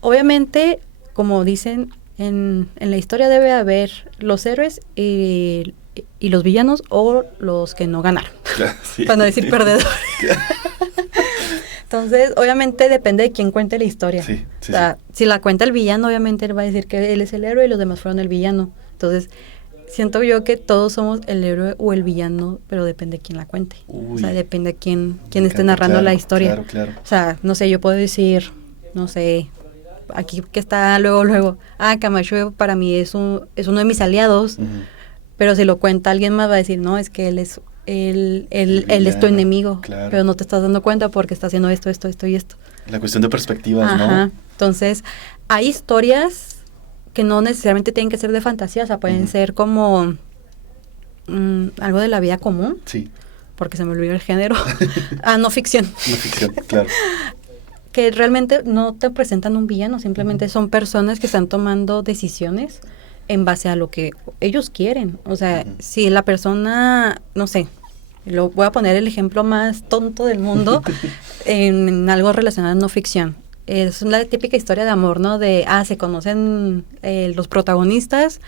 Obviamente, como dicen, en la historia debe haber los héroes y los villanos o los que no ganaron, para no decir perdedores. Entonces, obviamente depende de quién cuente la historia. Si la cuenta el villano, obviamente él va a decir que él es el héroe y los demás fueron el villano. Entonces, siento yo que todos somos el héroe o el villano, pero depende de quién la cuente. O sea, depende de quién esté narrando la historia. Claro. O sea, no sé, yo puedo decir, no sé, aquí que está luego, Camacho para mí es uno de mis aliados, pero si lo cuenta alguien más va a decir, no, es que él es tu enemigo, pero no te estás dando cuenta porque está haciendo esto y esto. La cuestión de perspectivas, ¿no? Entonces, hay historias que no necesariamente tienen que ser de fantasía, o sea, pueden ser como algo de la vida común. Sí. Porque se me olvidó el género. No ficción. No ficción, claro. Que realmente no te presentan un villano, simplemente son personas que están tomando decisiones en base a lo que ellos quieren. O sea, si la persona, no sé, voy a poner el ejemplo más tonto del mundo en algo relacionado a no ficción. Es la típica historia de amor, ¿no? De, se conocen los protagonistas,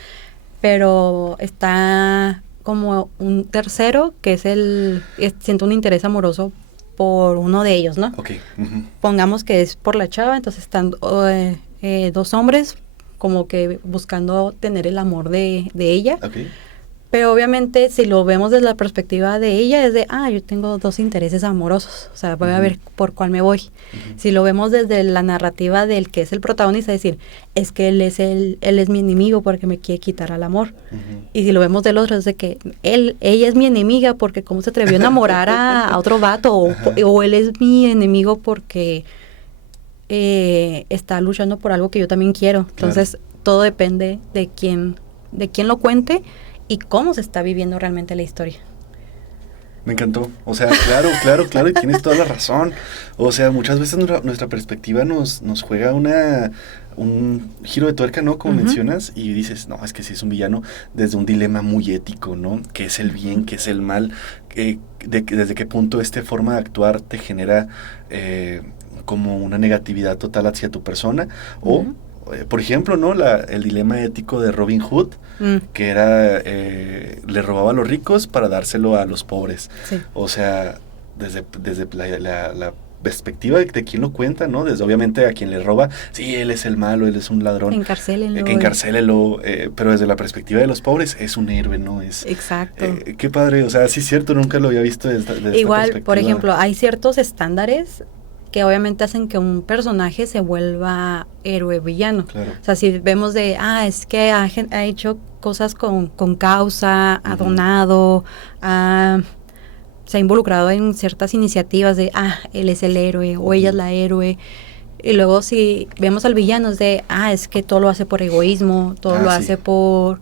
pero está como un tercero que siente un interés amoroso por uno de ellos, ¿no? Pongamos que es por la chava, entonces están dos hombres como que buscando tener el amor de ella. Pero obviamente si lo vemos desde la perspectiva de ella es de, yo tengo dos intereses amorosos, o sea, voy a ver por cuál me voy. Si lo vemos desde la narrativa del que es el protagonista, es decir, es que él es mi enemigo porque me quiere quitar al amor. Y si lo vemos del otro es de que ella es mi enemiga porque cómo se atrevió a enamorar a otro vato, o él es mi enemigo porque está luchando por algo que yo también quiero. Entonces, todo depende de quién lo cuente y cómo se está viviendo realmente la historia. Me encantó. O sea, claro, y tienes toda la razón. O sea, muchas veces nuestra perspectiva nos juega un giro de tuerca, ¿no? Como mencionas, y dices, no, es que sí es un villano desde un dilema muy ético, ¿no? ¿Qué es el bien, qué es el mal? ¿Desde qué punto esta forma de actuar te genera como una negatividad total hacia tu persona? O, por ejemplo, ¿no? El dilema ético de Robin Hood, que era, le robaba a los ricos para dárselo a los pobres. O sea, desde la perspectiva de quien lo cuenta, ¿no? Desde obviamente a quien le roba, sí, él es el malo, él es un ladrón. Encarcélelo. Pero desde la perspectiva de los pobres, es un héroe, ¿no? Exacto. Qué padre, o sea, sí es cierto, nunca lo había visto desde esta perspectiva. Por ejemplo, hay ciertos estándares que obviamente hacen que un personaje se vuelva héroe villano. O sea, si vemos es que ha hecho cosas con causa, ha donado, se ha involucrado en ciertas iniciativas de, él es el héroe o ella es la héroe. Y luego si vemos al villano es de, es que todo lo hace por egoísmo, todo lo hace por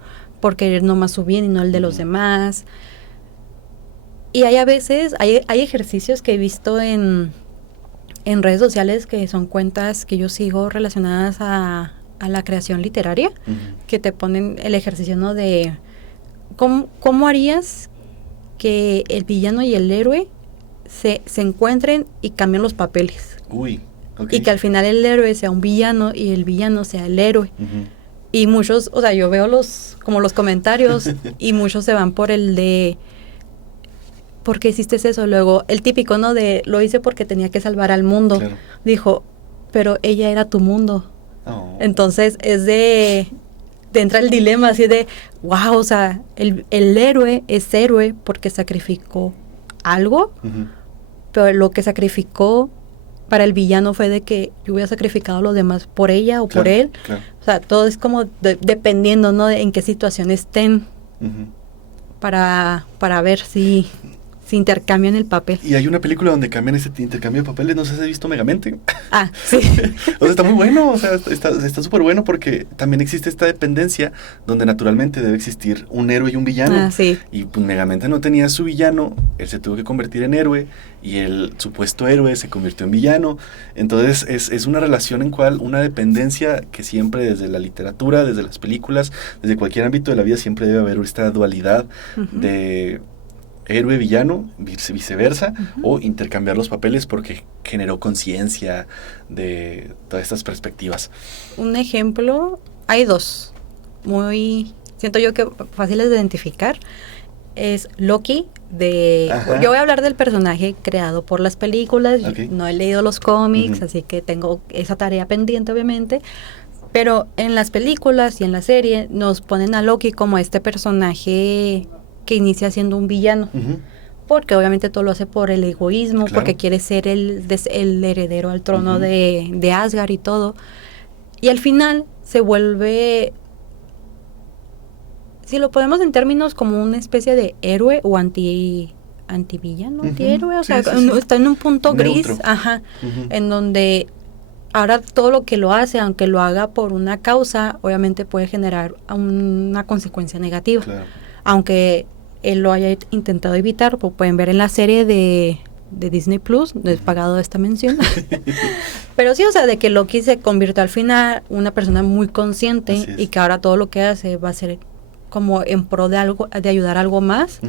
querer nomás su bien y no el de los demás. Y hay a veces, hay ejercicios que he visto en redes sociales que son cuentas que yo sigo relacionadas a la creación literaria, que te ponen el ejercicio, ¿no? De ¿cómo harías que el villano y el héroe se encuentren y cambien los papeles. Uy, ok. Y que al final el héroe sea un villano y el villano sea el héroe. Y muchos, o sea, yo veo los comentarios y muchos se van por el de ¿por qué hiciste eso? Luego, el típico, ¿no? De lo hice porque tenía que salvar al mundo. Claro. Dijo, pero ella era tu mundo. Oh. Entonces es de entra el dilema así de, wow, o sea, el héroe es héroe porque sacrificó algo, pero lo que sacrificó para el villano fue de que yo hubiera sacrificado a los demás por ella o Claro, por él. claro. O sea, todo es como dependiendo, ¿no? De en qué situación estén para ver si intercambian el papel. Y hay una película donde cambian ese intercambio de papeles, no sé si has visto Megamente. Ah, sí. O sea, está muy bueno, o sea, está súper bueno porque también existe esta dependencia donde naturalmente debe existir un héroe y un villano. Ah, sí. Y pues Megamente no tenía su villano, él se tuvo que convertir en héroe y el supuesto héroe se convirtió en villano. Entonces es una relación en cual una dependencia que siempre desde la literatura, desde las películas, desde cualquier ámbito de la vida siempre debe haber esta dualidad de héroe-villano, viceversa, o intercambiar los papeles porque generó conciencia de todas estas perspectivas. Un ejemplo, hay dos, siento yo que fáciles de identificar, es Loki, Ajá. yo voy a hablar del personaje creado por las películas, Okay. no he leído los cómics, así que tengo esa tarea pendiente obviamente, pero en las películas y en la serie nos ponen a Loki como este personaje que inicia siendo un villano, porque obviamente todo lo hace por el egoísmo, Claro. porque quiere ser el heredero al trono de Asgard y todo, y al final se vuelve, si lo ponemos en términos como una especie de héroe o antivillano, antihéroe, o Sí, sea, sí, sí. está en un punto gris, Neutro. en donde ahora todo lo que lo hace, aunque lo haga por una causa, obviamente puede generar una consecuencia negativa. Claro. Aunque él lo haya intentado evitar, pues pueden ver en la serie de Disney Plus, no he pagado esta mención. Pero sí, o sea, de que Loki se convirtió al final una persona muy consciente y que ahora todo lo que hace va a ser como en pro de algo, de ayudar a algo más,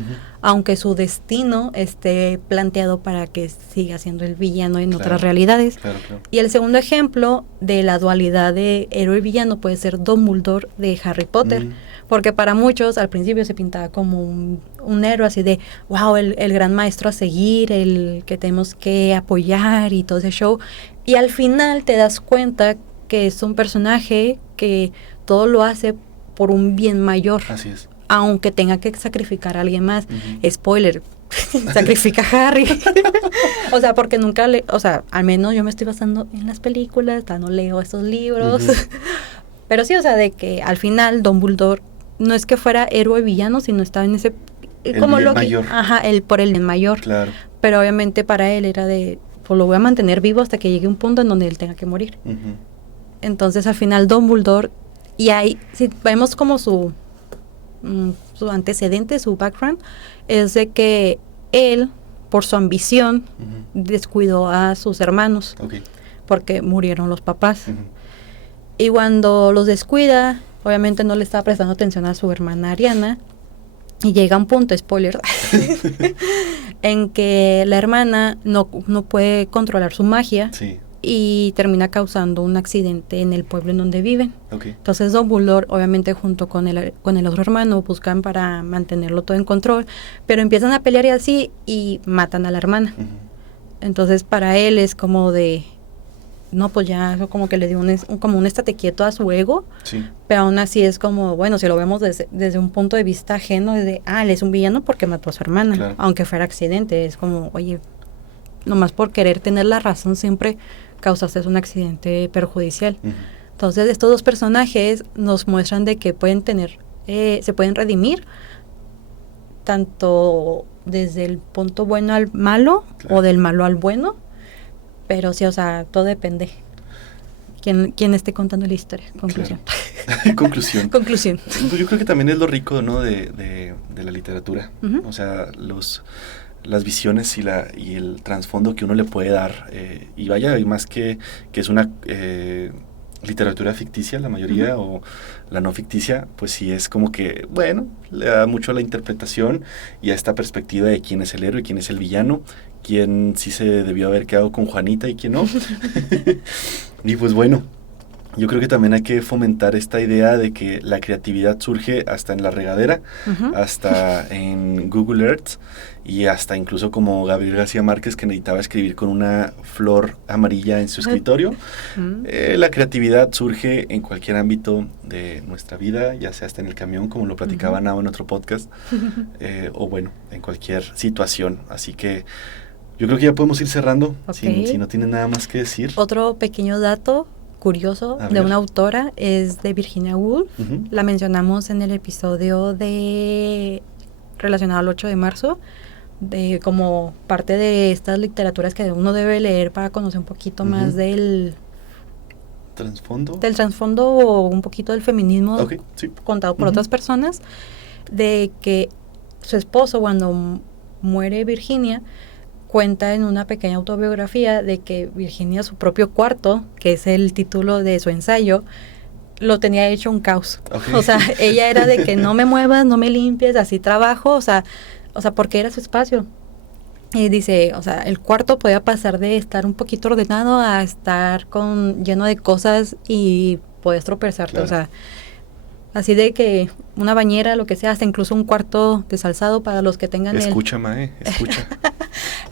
aunque su destino esté planteado para que siga siendo el villano en otras realidades. Claro. Y el segundo ejemplo de la dualidad de héroe y villano puede ser Dumbledore de Harry Potter, porque para muchos al principio se pintaba como un héroe así de, wow, el gran maestro a seguir, el que tenemos que apoyar y todo ese show, y al final te das cuenta que es un personaje que todo lo hace por un bien mayor. Así es. Aunque tenga que sacrificar a alguien más. Spoiler, sacrifica a Harry. O sea, porque nunca o sea, al menos yo me estoy basando en las películas, no leo estos libros. Pero sí, o sea, de que al final Dumbledore no es que fuera héroe villano, sino estaba en ese como bien Loki, mayor. Por el bien mayor. Claro. Pero obviamente para él era de, pues lo voy a mantener vivo hasta que llegue un punto en donde él tenga que morir. Entonces al final Dumbledore, y ahí, si vemos como su antecedente, su background, es de que él, por su ambición, descuidó a sus hermanos, porque murieron los papás. Y cuando los descuida, obviamente no le estaba prestando atención a su hermana Ariana, y llega un punto, spoiler, en que la hermana no puede controlar su magia. Sí. Y termina causando un accidente en el pueblo en donde viven. Entonces Dumbledore, obviamente junto con el otro hermano, buscan para mantenerlo todo en control, pero empiezan a pelear y así, y matan a la hermana. Entonces para él es como de, no, pues ya como que le dio como un estate quieto a su ego, pero aún así es como, bueno, si lo vemos desde un punto de vista ajeno, es de, él es un villano porque mató a su hermana, aunque fuera accidente, es como, oye, nomás por querer tener la razón siempre causaste un accidente perjudicial. Entonces estos dos personajes nos muestran de que pueden tener, se pueden redimir tanto desde el punto bueno al malo o del malo al bueno, pero sí, o sea, todo depende quién esté contando la historia. Conclusión. Conclusión. Conclusión. Yo creo que también es lo rico, ¿no? de la literatura. O sea, las visiones y el trasfondo que uno le puede dar, y vaya, y más que es una literatura ficticia, la mayoría, o la no ficticia, pues sí es como que, bueno, le da mucho a la interpretación y a esta perspectiva de quién es el héroe, quién es el villano, quién sí se debió haber quedado con Juanita y quién no. Y pues bueno, yo creo que también hay que fomentar esta idea de que la creatividad surge hasta en la regadera, hasta en Google Earth y hasta incluso como Gabriel García Márquez, que necesitaba escribir con una flor amarilla en su escritorio. La creatividad surge en cualquier ámbito de nuestra vida, ya sea hasta en el camión, como lo platicaba Nao en otro podcast, o bueno, en cualquier situación. Así que yo creo que ya podemos ir cerrando, si no tienen nada más que decir. Otro pequeño dato curioso de una autora es de Virginia Woolf. La mencionamos en el episodio relacionado al 8 de marzo, de como parte de estas literaturas que uno debe leer para conocer un poquito más del trasfondo o un poquito del feminismo contado por otras personas, de que su esposo, cuando muere Virginia, cuenta en una pequeña autobiografía de que Virginia, su propio cuarto, que es el título de su ensayo, lo tenía hecho un caos. O sea, ella era de que no me muevas, no me limpies, así trabajo, o sea, porque era su espacio. Y dice, o sea, el cuarto podía pasar de estar un poquito ordenado a estar lleno de cosas y puedes tropezarte, claro. O sea, así de que una bañera, lo que sea, hasta incluso un cuarto desalzado para los que tengan escucha.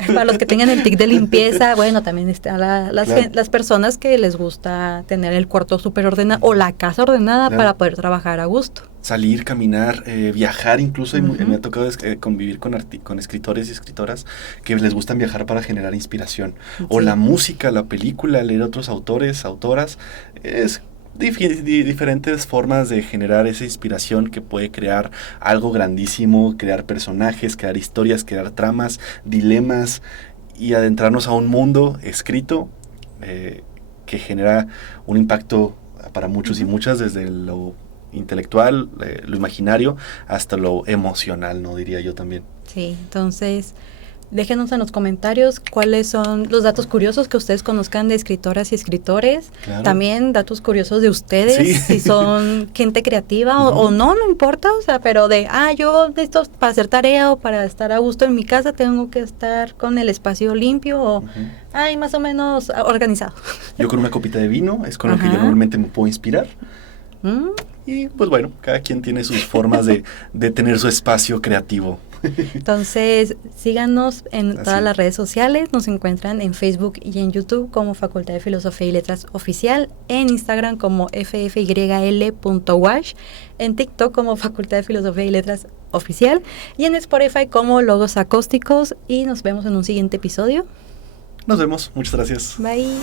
Para los que tengan el tic de limpieza, bueno, también está las personas que les gusta tener el cuarto súper ordenado o la casa ordenada para poder trabajar a gusto. Salir, caminar, viajar, incluso me ha tocado convivir con escritores y escritoras que les gustan viajar para generar inspiración. O la música, la película, leer otros autores, autoras, es diferentes formas de generar esa inspiración que puede crear algo grandísimo, crear personajes, crear historias, crear tramas, dilemas y adentrarnos a un mundo escrito que genera un impacto para muchos y muchas, desde lo intelectual, lo imaginario, hasta lo emocional, ¿no? Diría yo también. Sí, entonces déjenos en los comentarios cuáles son los datos curiosos que ustedes conozcan de escritoras y escritores. Claro. También datos curiosos de ustedes, si son gente creativa o no importa, o sea, pero yo necesito para hacer tarea o para estar a gusto en mi casa tengo que estar con el espacio limpio o más o menos organizado. Yo con una copita de vino es con lo que yo normalmente me puedo inspirar. Y pues bueno, cada quien tiene sus formas de tener su espacio creativo. Entonces, síganos en todas las redes sociales. Nos encuentran en Facebook y en YouTube como Facultad de Filosofía y Letras Oficial, en Instagram como ffyl.wash, en TikTok como Facultad de Filosofía y Letras Oficial y en Spotify como Logos Acústicos. Y nos vemos en un siguiente episodio. Nos vemos. Muchas gracias. Bye.